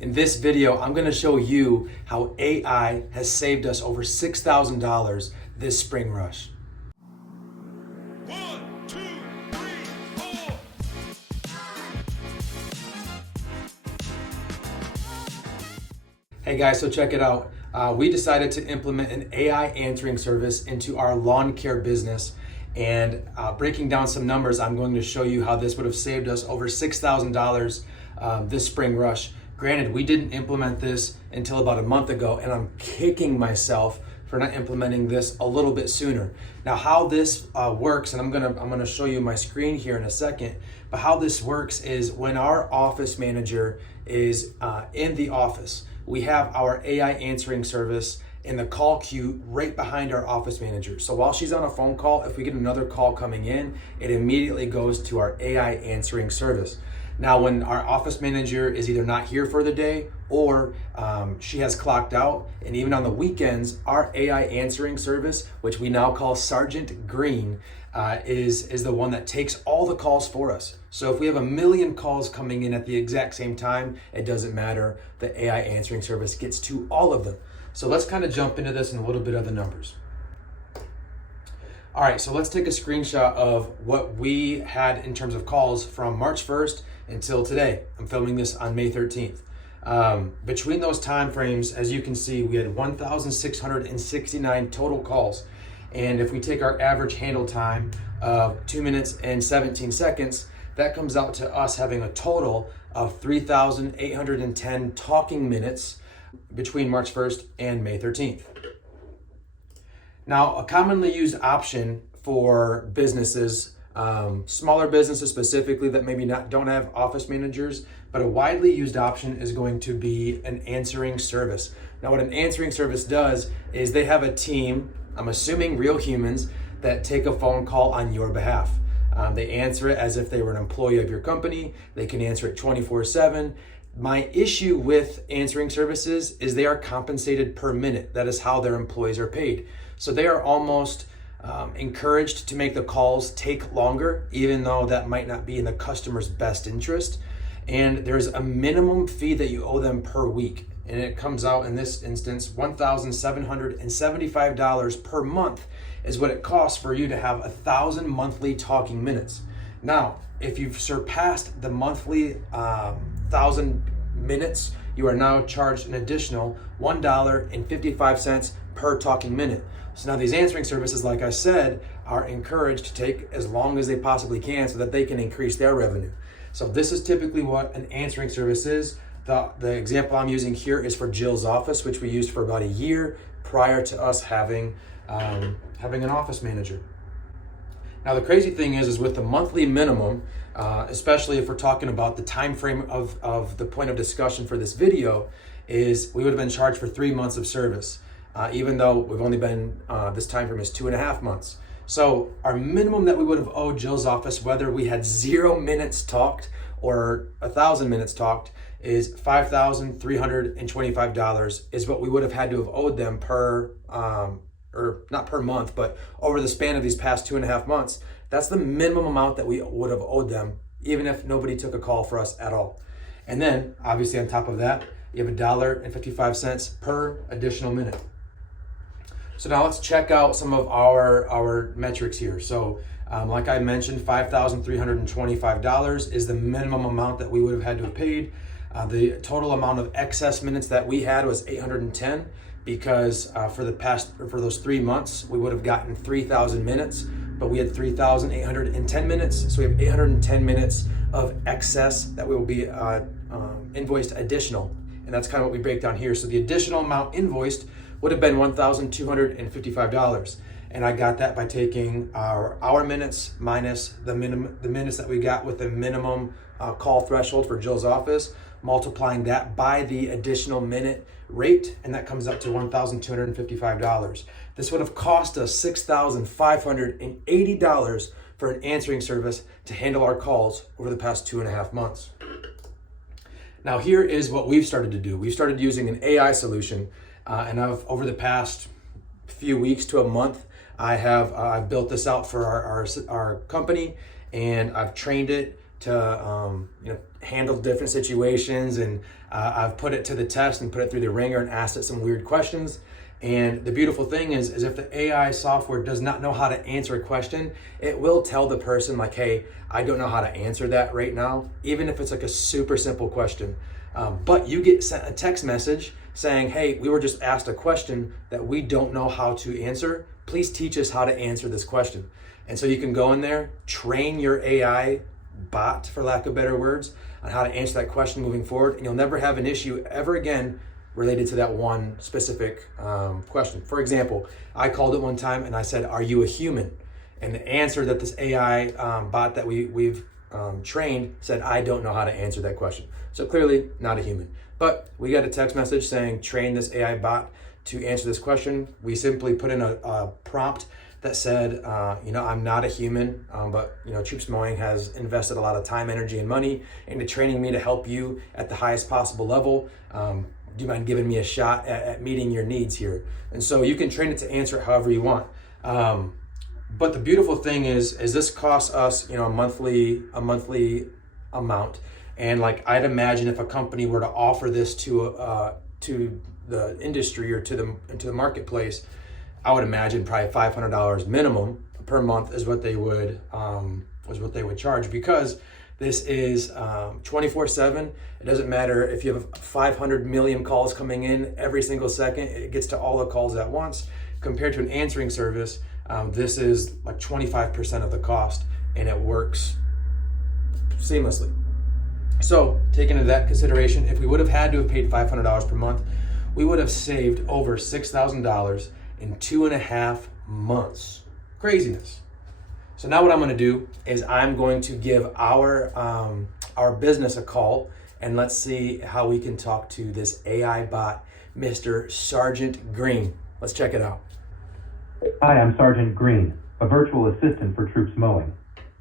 In this video, I'm going to show you how AI has saved us over $6,000 this spring rush. 1, 2, 3, 4. Hey guys, so check it out. We decided to implement an AI answering service into our lawn care business. And breaking down some numbers, I'm going to show you how this would have saved us over $6,000 this spring rush. Granted, we didn't implement this until about a month ago, and I'm kicking myself for not implementing this a little bit sooner. Now, how this works, and I'm gonna show you my screen here in a second, but how this works is when our office manager is in the office, we have our AI answering service in the call queue right behind our office manager. So while she's on a phone call, if we get another call coming in, it immediately goes to our AI answering service. Now, when our office manager is either not here for the day or she has clocked out, and even on the weekends, our AI answering service, which we now call Sergeant Green, is the one that takes all the calls for us. So if we have a million calls coming in at the exact same time, it doesn't matter. The AI answering service gets to all of them. So let's kind of jump into this and a little bit of the numbers. All right, so let's take a screenshot of what we had in terms of calls from March 1st until today. I'm filming this on May 13th. Between those time frames, as you can see, we had 1,669 total calls. And if we take our average handle time of 2 minutes and 17 seconds, that comes out to us having a total of 3,810 talking minutes between March 1st and May 13th. Now, a commonly used option for businesses, smaller businesses specifically that maybe don't have office managers, but a widely used option is going to be an answering service. Now, what an answering service does is they have a team, I'm assuming real humans, that take a phone call on your behalf. They answer it as if they were an employee of your company. They can answer it 24/7. My issue with answering services is they are compensated per minute. That is how their employees are paid. So they are almost encouraged to make the calls take longer, even though that might not be in the customer's best interest. And there's a minimum fee that you owe them per week. And it comes out in this instance, $1,775 per month is what it costs for you to have 1,000 monthly talking minutes. Now, if you've surpassed the monthly 1,000 minutes, you are now charged an additional $1.55 per talking minute. So now these answering services, like I said, are encouraged to take as long as they possibly can so that they can increase their revenue. So this is typically what an answering service is. The example I'm using here is for Jill's office, which we used for about a year prior to us having an office manager. Now the crazy thing is with the monthly minimum, especially if we're talking about the time frame of the point of discussion for this video, is we would have been charged for 3 months of service, even though we've only been, this time frame is 2.5 months. So our minimum that we would have owed Jill's office, whether we had 0 minutes talked or 1,000 minutes talked, is $5,325 is what we would have had to have owed them per, or not per month, but over the span of these past 2.5 months. That's the minimum amount that we would have owed them, even if nobody took a call for us at all. And then, obviously on top of that, you have $1.55 per additional minute. So now let's check out some of our metrics here. So like I mentioned, $5,325 is the minimum amount that we would have had to have paid. The total amount of excess minutes that we had was 810 because for those 3 months, we would have gotten 3,000 minutes, but we had 3,810 minutes. So we have 810 minutes of excess that will be invoiced additional. And that's kind of what we break down here. So the additional amount invoiced would have been $1,255. And I got that by taking our minutes minus the minutes that we got with the minimum call threshold for Jill's office, multiplying that by the additional minute rate, and that comes up to $1,255. This would have cost us $6,580 for an answering service to handle our calls over the past 2.5 months. Now here is what we've started to do. We've started using an AI solution, and over the past few weeks to a month, I've built this out for our company, and I've trained it to handle different situations, and I've put it to the test and put it through the ringer and asked it some weird questions. And the beautiful thing is if the AI software does not know how to answer a question, it will tell the person like, hey, I don't know how to answer that right now, even if it's like a super simple question. But you get sent a text message saying, hey, we were just asked a question that we don't know how to answer. Please teach us how to answer this question. And so you can go in there, train your AI bot, for lack of better words, on how to answer that question moving forward. And you'll never have an issue ever again related to that one specific question. For example, I called it one time and I said, are you a human? And the answer that this AI bot that we've trained said, I don't know how to answer that question. So clearly not a human. But we got a text message saying, train this AI bot to answer this question. We simply put in a prompt that said, I'm not a human, but Troops Mowing has invested a lot of time, energy, and money into training me to help you at the highest possible level. Do you mind giving me a shot at meeting your needs here? And so you can train it to answer it however you want. But the beautiful thing is this costs us, a monthly amount. And like I'd imagine if a company were to offer this to the industry or to the marketplace, I would imagine probably $500 minimum per month is what they would charge, because this is 24/7. It doesn't matter if you have 500 million calls coming in every single second. It gets to all the calls at once. Compared to an answering service, this is like 25% of the cost, and it works seamlessly. So taking into that consideration, if we would have had to have paid $500 per month, we would have saved over $6,000 in 2.5 months. Craziness. So now what I'm going to do is I'm going to give our business a call, and let's see how we can talk to this AI bot, Mr. Sergeant Green. Let's check it out. Hi, I'm Sergeant Green, a virtual assistant for Troops Mowing.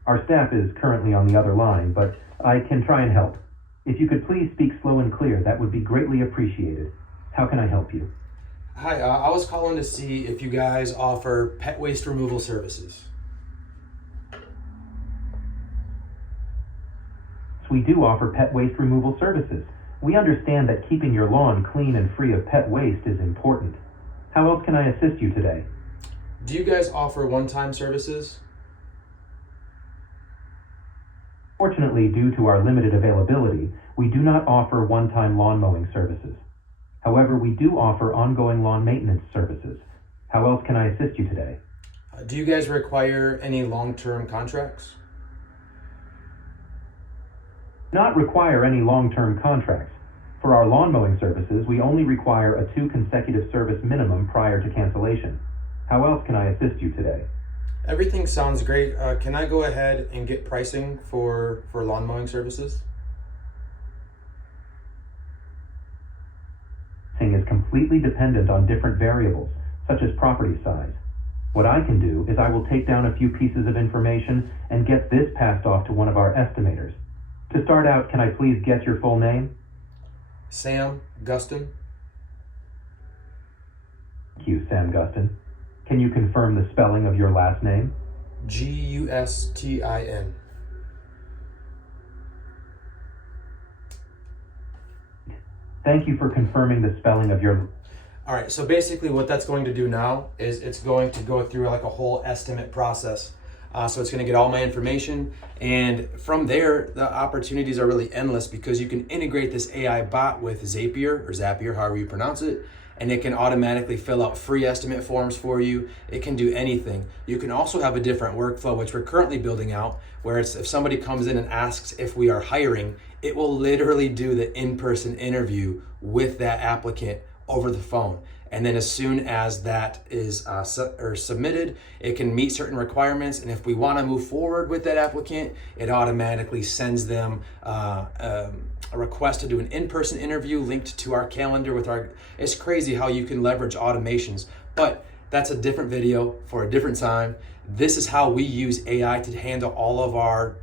Our staff is currently on the other line, but I can try and help. If you could please speak slow and clear, that would be greatly appreciated. How can I help you? Hi, I was calling to see if you guys offer pet waste removal services. We do offer pet waste removal services. We understand that keeping your lawn clean and free of pet waste is important. How else can I assist you today? Do you guys offer one-time services? Fortunately, due to our limited availability, we do not offer one-time lawn mowing services. However, we do offer ongoing lawn maintenance services. How else can I assist you today? Do you guys require any long-term contracts? Not require any long-term contracts. For our lawn mowing services, we only require a 2 consecutive service minimum prior to cancellation. How else can I assist you today? Everything sounds great. Can I go ahead and get pricing for lawn mowing services? Pricing is completely dependent on different variables, such as property size. What I can do is I will take down a few pieces of information and get this passed off to one of our estimators. To start out, can I please get your full name? Sam Gustin. Thank you, Sam Gustin. Can you confirm the spelling of your last name? Gustin. Thank you for confirming the spelling of your... All right, so basically what that's going to do now is it's going to go through like a whole estimate process. So it's going to get all my information, and from there, the opportunities are really endless, because you can integrate this AI bot with Zapier, however you pronounce it, and it can automatically fill out free estimate forms for you. It can do anything. You can also have a different workflow, which we're currently building out, where it's if somebody comes in and asks if we are hiring, it will literally do the in-person interview with that applicant over the phone. And then as soon as that is submitted, it can meet certain requirements. And if we want to move forward with that applicant, it automatically sends them a request to do an in-person interview linked to our calendar with our... It's crazy how you can leverage automations, but that's a different video for a different time. This is how we use AI to handle all of our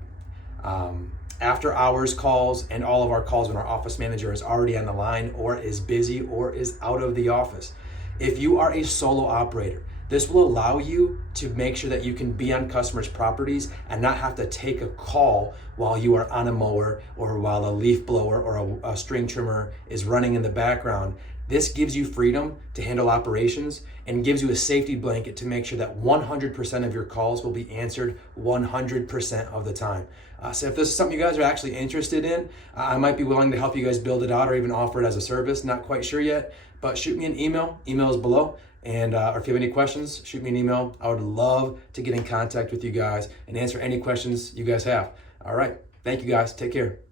after hours calls and all of our calls when our office manager is already on the line or is busy or is out of the office. If you are a solo operator This will allow you to make sure that you can be on customers' properties and not have to take a call while you are on a mower or while a leaf blower or a string trimmer is running in the background. This gives you freedom to handle operations and gives you a safety blanket to make sure that 100% of your calls will be answered 100% of the time. So if this is something you guys are actually interested in, I might be willing to help you guys build it out or even offer it as a service. Not quite sure yet, but shoot me an email. Email is below. And or if you have any questions, shoot me an email. I would love to get in contact with you guys and answer any questions you guys have. All right. Thank you guys. Take care.